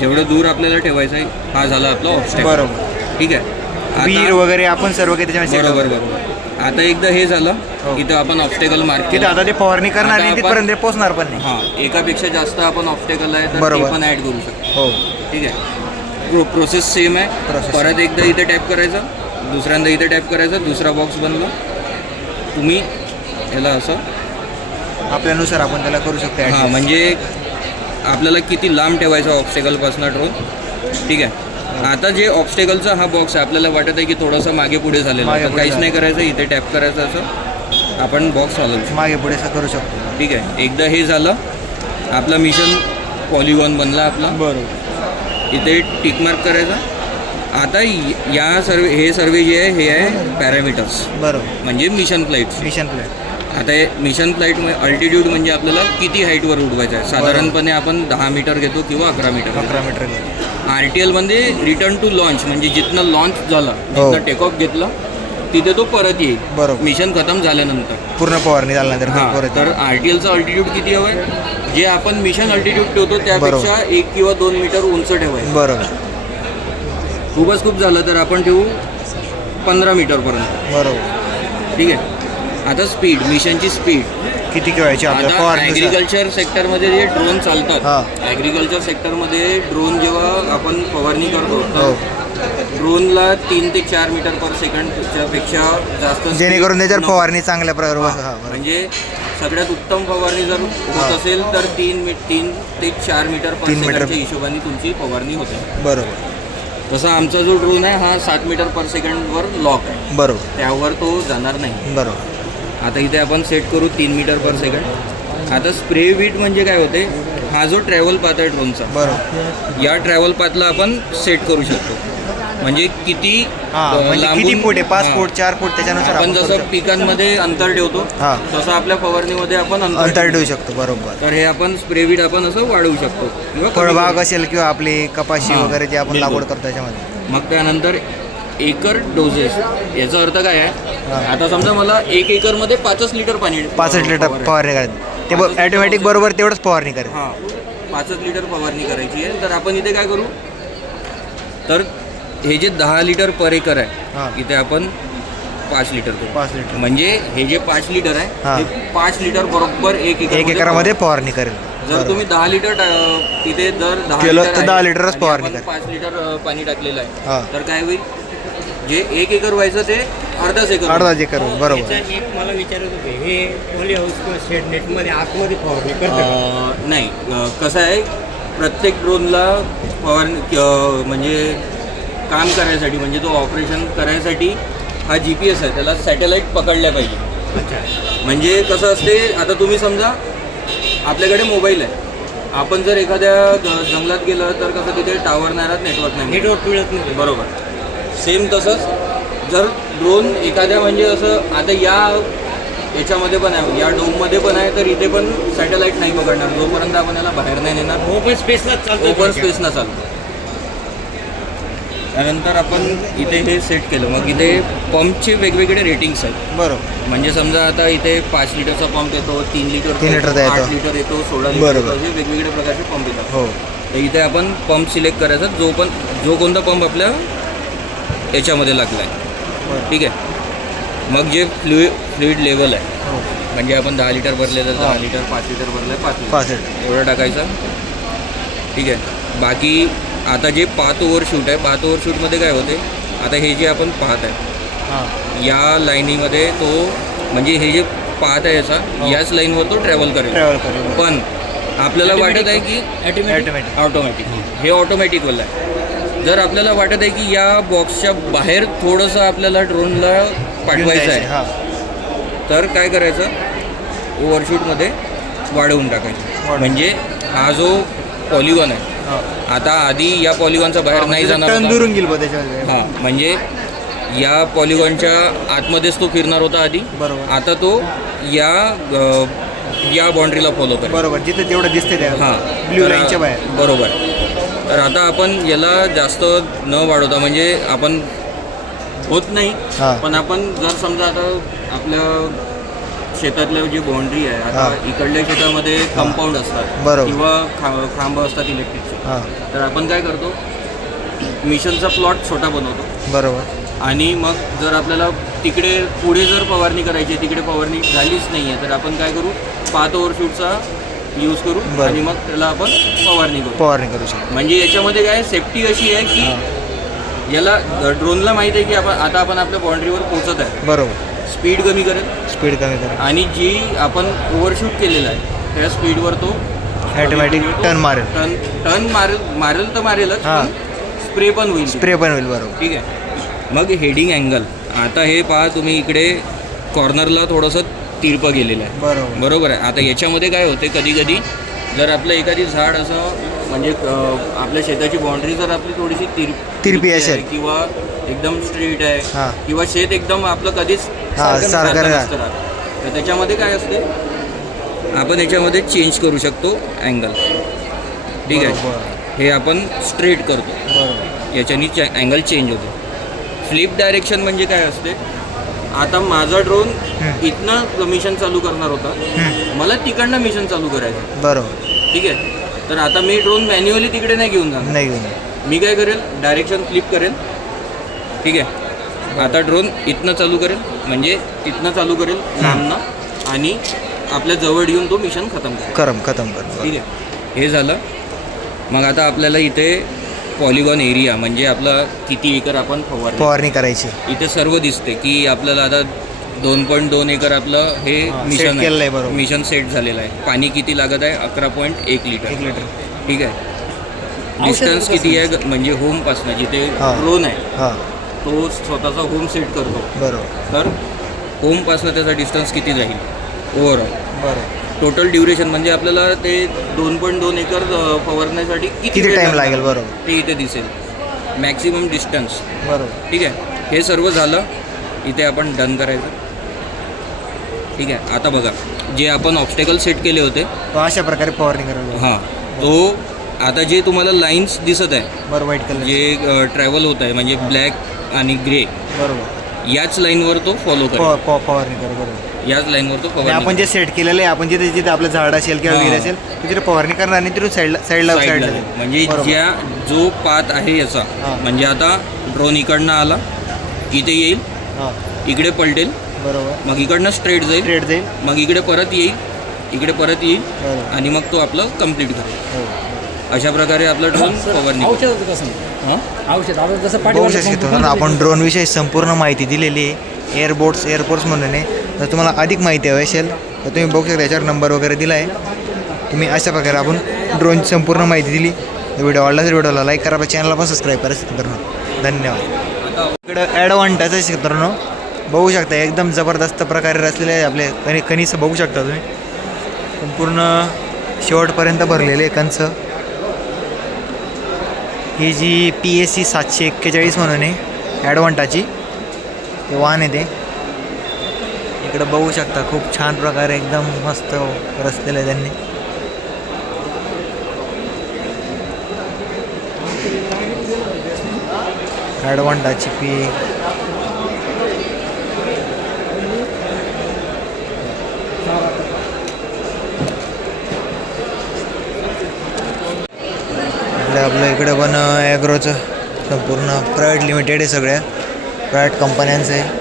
जेवढं दूर आपल्याला ठेवायचं आहे, हा झाला आपला ऑब्स्टेकल. बरोबर. ठीक आहे. वीर आता वगैरे आपण सर्व काही त्याच्यामध्ये set बरोबर करू. बरोबर. आता एकदा हे झालं, हो. इथं आपण ऑब्स्टेकल मार्क तिथे आता ते फवारणी करणार आता नाही आपण- तिथपर्यंत पोहोचणार पण नाही. हां, एकापेक्षा जास्त आपण ऑब्स्टेकल आहे तर बरोबर. ते पण ॲड करू शकतो. हो ठीक आहे. प्रोसेस सेम आहे. Process परत एकदा इथे टॅप करायचं, दुसऱ्यांदा इथे टॅप करायचं, दुसरा बॉक्स बनला. तुम्ही याला असं आपल्यानुसार आपण त्याला करू शकतो हां, adjust. म्हणजे आपल्याला किती लांब ठेवायचं ऑब्स्टेकलपासून ड्रोन. ठीक आहे. आता जे ऑब्स्टेकलचा हा बॉक्स आहे, आपल्याला वाटत आहे की थोडंसं मागे पुढे झालेलं आहे, तर मागे-पुढे काहीच नाही करायचं. इथे टॅप करायचं, असं आपण बॉक्स चालवू शकतो. मागे पुढे असं करू शकतो. ठीक आहे. एकदा हे झालं, आपला मिशन पॉलिगॉन बनला आपला. बरोबर. इथे टिक मार्क करायचा. आता या हे सर्व जे आहे हे आहे पॅरामीटर्स, बरोबर. म्हणजे मिशन फ्लाईट्स. Mission plan. आता हे मिशन फ्लाईट अल्टिट्यूड म्हणजे आपल्याला किती हाईटवर उडवायचं आहे. साधारणपणे आपण 10 मीटर घेतो किंवा 11 मीटर. 11 मीटर गेलं. RTL रिटर्न टू लॉन्च म्हणजे जिथनं लॉन्च झाला, हो. जिथनं टेक ऑफ घेतला तिथे तो परत येईल. बरोबर. मिशन खतम झाल्यानंतर. पूर्ण फवारणी झाल्यानंतर हां, परत तर RTLचं अल्टिट्यूड किती हवं आहे, जे आपण मिशन अल्टिट्यूड ठेवतो त्यापेक्षा 1 किंवा 2 मीटर उंच ठेवायचं. बरोबर. खूप झालं तर आपण ठेवू 15 मीटरपर्यंत. बरोबर. ठीक आहे. आता स्पीड, मिशनची स्पीड. किती ठेवायची आपल्या आता फवारणीनुसार. ॲग्रिकल्चर सेक्टरमध्ये जे ड्रोन चालतात, हां. ॲग्रिकल्चर सेक्टरमध्ये ड्रोन जेव्हा आपण फवारणी करतो हो. तर ड्रोनला 3 ते 4 मीटर पर सेकंडच्या पेक्षा जास्त speed जेणेकरून त्याच्यावर नको. फवारणी चांगल्या प्रकारे हां, हां, बरोबर. म्हणजे सगळ्यात उत्तम फवारणी जर हां. होत असेल तर 3 ते 4 मीटर पर 3 मीटर. सेकंडच्या हिशोबाने तुमची फवारणी होते. बरोबर. तसा आमचा जो ड्रोन आहे हा 7 मीटर पर सेकंडवर लॉक आहे, बरोबर. त्यावर तो जाणार नाही. बरोबर. आता इथे आपण सेट करू 3 मीटर पर सेकंड. आता स्प्रे विट म्हणजे काय होते, हा जो ट्रॅव्हल पाथ आहे ड्रोनचा, बरोबर. या ट्रॅव्हल पाथला आपण सेट करू शकतो. म्हणजे किती म्हणजे किती लांबून- फूट आहे 5 हां. फूट 4 फूट त्याच्यानुसार आपण आपण करू जसं शकतो. पिकांमध्ये अंतर ठेवतो हां. तसं आपल्या फवारणीमध्ये आपण अंतर ठेवू शकतो बरोबर. तर हे आपण स्प्रेविड आपण असं वाढवू शकतो किंवा कमी फळबाग करू असेल किंवा आपली कपाशी हां, वगैरे जे आपण बिलकुल. लागवड करतो त्याच्यामध्ये. शकतो. मग त्यानंतर एकर डोजेस याचा अर्थ काय आहे आता समजा मला 1 एकरमध्ये 5 लिटर पाणी 65 लिटर फवारणी करायची ते 5 ॲटोमॅटिक लिटर बरोबर तेवढंच फवारणी करेल. हां 5 लिटर फवारणी करायची आहे. तर आपण इथे काय करू तर हे जे 10 लिटर पर एकर हां. आहे इथे आपण 5 लिटर करू 5 लिटर म्हणजे हे जे 5 लिटर हां. आहे ते 5 लिटर बरोबर 1 1 एकरामध्ये फवारणी करेल. जर बरोबर. तुम्ही 10 लिटर तिथे जर 10 केलं लिटर तर आहे 10 लिटरच आणि फवारणी आपण करा. 5 लिटर पाणी टाकलेलं हां. आहे तर काय होईल जे 1 एकर व्हायचं ते अर्धाच एकर होईल. अर्धा एकर बरोबर. एक मला विचारत होते हे पॉली हाऊस किंवा शेड नेटमध्ये आतमध्ये फवारणी करते नाही कसं आहे प्रत्येक ड्रोनला फवारणी म्हणजे काम करायसाठी म्हणजे तो ऑपरेशन करायसाठी हा GPS आहे त्याला सॅटेलाईट पकडल्या पाहिजे. म्हणजे कसं असते आता तुम्ही समजा आपल्याकडे मोबाईल आहे आपण जर एखाद्या जंगलात गेलं तर कसं तिथे टावर नाही राहत नेटवर्क मिळत नाही बरोबर सेम तसंच जर ड्रोन एखाद्या म्हणजे असं आता याच्यामध्ये पण आहे या डोममध्ये पण आहे तर इथे पण सॅटेलाईट नाही पकडणार जोपर्यंत आपण याला बाहेर नाही नेणार ओपन स्पेसला चालतो ओपन स्पेसनं चालतो. त्यानंतर आपण इथे हे सेट केलं मग इथे पंपचे वेगवेगळे रेटिंग्स आहेत बरोबर. म्हणजे समजा आता इथे 5 लिटरचा पंप येतो 3 लिटर 3 लिटरचा येतो. 8 लिटर येतो 16 लिटर बरोबर. येतो असे वेगवेगळे प्रकारचे पंप येतात. हो तर इथे आपण पंप सिलेक्ट करायचा जो कोणता पंप आपल्या याच्यामध्ये लागला आहे ठीक आहे. मग जे फ्लुइड लेवल आहे हो म्हणजे आपण 10 लिटर भरले तर 10 लिटर 5 लिटर भरलं 5 लिटर 5 लिटर एवढं टाकायचं ठीक आहे. बाकी आता जे पाथ ओव्हरशूट आहे पाथ ओव्हरशूटमध्ये काय होते आता हे जे आपण पाहत आहे हां या लाईनीमध्ये तो म्हणजे हे जे पाथ आहे याचा याच लाईनवर तो ट्रॅव्हल करेल ट्रॅव्हल करेल. पण आपल्याला वाटत आहे की ऑटोमॅटिक ऑटोमॅटिक हे ऑटोमॅटिकवालं आहे. जर आपल्याला वाटत आहे की या बॉक्सच्या बाहेर थोडंसं आपल्याला ड्रोनला पाठवायचं आहे हां तर काय करायचं ओव्हरशूटमध्ये वाढवून टाकायचं म्हणजे हा जो पॉलिगॉन आहे आता आधी या पॉलिगॉनचा बाहेर नाही जाणार टर्न होता. दुरून गेल बघ त्याच्यामध्ये. हां म्हणजे या पॉलिगॉनच्या आतमध्येच तो फिरणार होता आधी बरोबर. आता तो या बाउंड्रीला फॉलो करेल बरोबर जिथे तेवढं दिसते त्या हां ब्ल्यू तर लाईनच्या बाहेर. बरोबर. तर आता आपण याला जास्त न वाढवता म्हणजे आपण होत नाही हां. पण आपण जर समजा आता आपल्या शेतातल्या जी बाउंड्री आहे आता हां. इकडल्या शेतामध्ये कंपाऊंड असतात बरोबर. किंवा खांब असतात इलेक्ट्रिकचे हां तर आपण काय करतो मिशनचा प्लॉट छोटा बनवतो बरोबर. आणि मग जर आपल्याला तिकडे पुढे जर फवारणी करायची आहे तिकडे फवारणी झालीच नाही आहे तर आपण काय करू पाथ ओव्हरशूटचा यूज करू बरं. आणि मग त्याला आपण फवारणी करू. फवारणी करू शकतो. म्हणजे याच्यामध्ये काय सेफ्टी अशी आहे की याला ड्रोनला माहीत आहे की आपण आपल्या बाउंड्रीवर पोहोचत आहे बरोबर. स्पीड कमी करेल स्पीड कमी करेल. आणि जी आपण ओव्हरशूट केलेलं आहे त्या स्पीडवर तो ऑटोमॅटिक टर्न मारेल. टर्न मारेल तर मारेलच हां. स्प्रे पण होईल स्प्रे पण होईल बरोबर. ठीक आहे. मग हेडिंग अँगल आता हे पहा तुम्ही इकडे कॉर्नरला थोडंसं तिरपं गेलेलं आहे बरोबर. बरोबर आहे. आता याच्यामध्ये काय होते कधी कधी जर आपलं एखादी झाड असं म्हणजे आपल्या शेताची बाउंड्री जर आपली थोडीशी तिरपी असेल किंवा एकदम स्ट्रेट आहे हां. किंवा शेत एकदम आपलं कधीच सारखं राहतं राहत. नसतं राहत. तर त्याच्यामध्ये काय असते आपण याच्यामध्ये चेंज करू शकतो अँगल ठीक आहे. बरोबर. हे आपण स्ट्रेट करतो बरोबर. याच्यानी अँगल चेंज होतो. फ्लिप डायरेक्शन म्हणजे काय असते आता माझा ड्रोन इथनं मिशन चालू करणार होता मला तिकडनं मिशन चालू करायचं बरोबर. ठीक आहे. तर आता मी ड्रोन मॅन्युअली तिकडे नाही घेऊन जाणार नाही घेऊन मी काय करेल डायरेक्शन फ्लिप करेल ठीक आहे. आता ड्रोन इथनं चालू करेल म्हणजे तिथनं चालू करेल लांबनं आणि आपल्या जवळ येऊन तो मिशन खतम करेल खतम कर. ठीक आहे. हे झालं. मग आता आपल्याला इथे पॉलिगॉन एरिया म्हणजे आपला किती एकर आपण फवारणी करायची इथे सर्व दिसते की आपल्याला आता 2.2 एकर आपलं हे मिशन केलेलं आहे. बरोबर. मिशन सेट झालेलं आहे. पाणी किती लागत आहे 11.1 लिटर 1 लिटर. ठीक आहे. डिस्टन्स किती आहे म्हणजे होमपासनं जिथे हां. ड्रोन आहे हां तो स्वतःचा होम सेट करतो बरोबर. तर होमपासनं त्याचा डिस्टन्स किती जाईल ओव्हरऑल बरोबर. टोटल ड्युरेशन म्हणजे आपल्याला ते 2.2 एकर फवारण्यासाठी किती वेळ टाइम लागणार लागेल बरोबर. ते इथे दिसेल. Maximum distance. बरोबर. ठीक आहे, हे सर्व झालं. इथे आपण डन करायचं. ठीक आहे, आता बघा जे आपण ऑब्स्टेकल सेट केले होते तो अशा प्रकारे फवारणी करायला. हां, तो आता जे तुम्हाला लाईन्स दिसत आहे, बरं, व्हाईट कलर. जे ट्रॅव्हल होत आहे म्हणजे ब्लॅक आणि ग्रे, बरोबर. याच लाईनवर तो फॉलो करेल. फवारणी करा. बरोबर. याच लाईनवर तो आणि फवारणी आपण जे सेट केलेलं आहे, आपण जिथे जिथे आपलं झाड असेल किंवा हां. विहीर असेल तिथे फवारणी करणार आणि तिथून साईडला साईडला साईडला जाईल. म्हणजे जो पाथ आहे याचा, हां. म्हणजे आता ड्रोन इकडनं आला, इथे येईल, हां. इकडे पलटेल, बरोबर. मग इकडनं स्ट्रेट जाईल, स्ट्रेट जाईल. मग इकडे परत येईल, इकडे परत येईल, बरोबर. आणि मग तो आपलं कम्प्लीट करेल. हो. अशा प्रकारे आपलं ड्रोन फवारणी करेल. औषध कसं हां? औषध आता जसं बघू शकतो ना, आपण ड्रोनविषयी संपूर्ण माहिती दिलेली आहे. एअरपोर्ट्स म्हणून आहे. जर तुम्हाला अधिक माहिती हवी असेल तर तुम्ही बघू शकता, याच्यावर नंबर वगैरे दिला आहे. तुम्ही अशा प्रकारे आपण ड्रोनची संपूर्ण माहिती दिली. व्हिडिओ आवडला तर व्हिडिओला लाईक करा, आपल्या चॅनलला पण सबस्क्राईब करा. मित्रांनो धन्यवाद. इकडं ॲडव्हान्टेज आहे मित्रांनो, बघू शकता एकदम जबरदस्त प्रकारे रचलेले आहे. आपले कणीस बघू शकता तुम्ही, संपूर्ण शेवटपर्यंत भरलेले कंच. ही जी PSC 741 म्हणून आहे ॲडव्हान्टाची, ते वाहन आहे ते. इकडं बघू शकता खूप छान प्रकारे एकदम मस्त रचलेलं आहे त्यांनी. ॲडव्हान्टाची आपल्या इकडे पण ॲग्रोचं संपूर्ण प्रायव्हेट लिमिटेड आहे, सगळ्या प्रायव्हेट कंपन्यांचं आहे.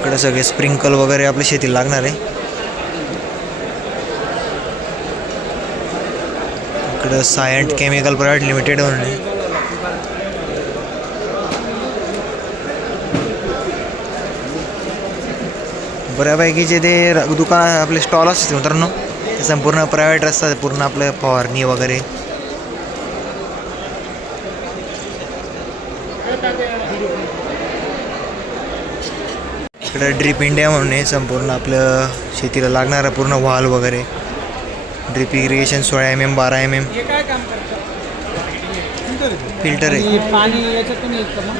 इकडे सगळे स्प्रिंकल वगैरे आपल्या शेतीला लागणार आहे. इकडं सायंट केमिकल प्रायव्हेट लिमिटेड म्हणून आहे. बऱ्यापैकी जे ते दुकान आपले स्टॉल असतात मित्रांनो, ते संपूर्ण प्रायव्हेट असतात. पूर्ण आपलं फवारणी वगैरे. इकडं ड्रिप इंडिया म्हणून आहे, संपूर्ण आपलं शेतीला लागणारं पूर्ण वाल वगैरे. ड्रिप इरिगेशन 16 mm 12 mm हे काय काम करतं? फिल्टर आहे. पाणी याच्यातून येतं मग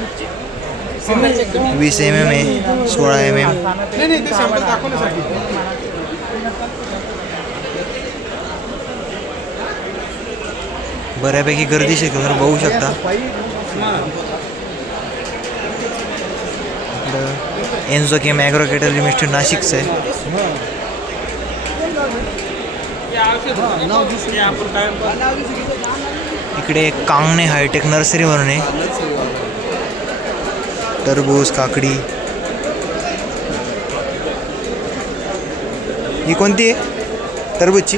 20 mm आहे, 16 mm. नाही ते सॅम्पल दाखवण्यासाठी. बऱ्यापैकी गर्दी शेतकरी बघू शकता. एन्झो केम ॲग्रोकेटर लिमिटेड नाशिकचं आहे. इकडे कांगणे हायटेक नर्सरी म्हणून आहे. टरबूज, काकडी. ही कोणती आहे टरबूजची?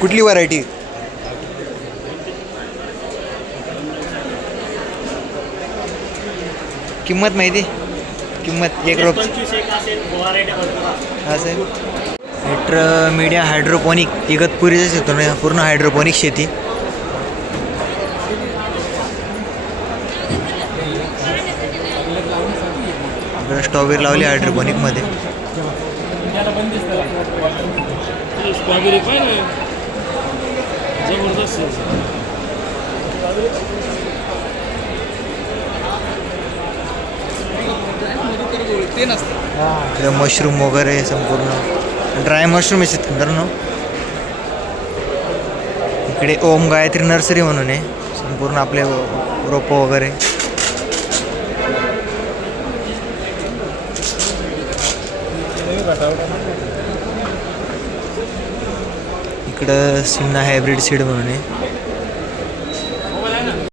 कुठली व्हरायटी? किंमत माहिती? किंमत 1 रुपये. असं आहे. मीडिया हायड्रोपोनिक इगतपुरीचं क्षेत्र, पूर्ण हायड्रोपोनिक शेती. स्ट्रॉबेरी लावली हायड्रोपोनिकमध्ये. स्ट्रॉबेरी पण जबरदस्त. ते नसतं. मशरूम वगैरे संपूर्ण ड्राय मशरूम आहे मित्रांनो. इकडे ओम गायत्री नर्सरी म्हणून आहे, संपूर्ण आपले रोपं वगैरे. इकडं सिन्ना हायब्रिड सीड म्हणून आहे.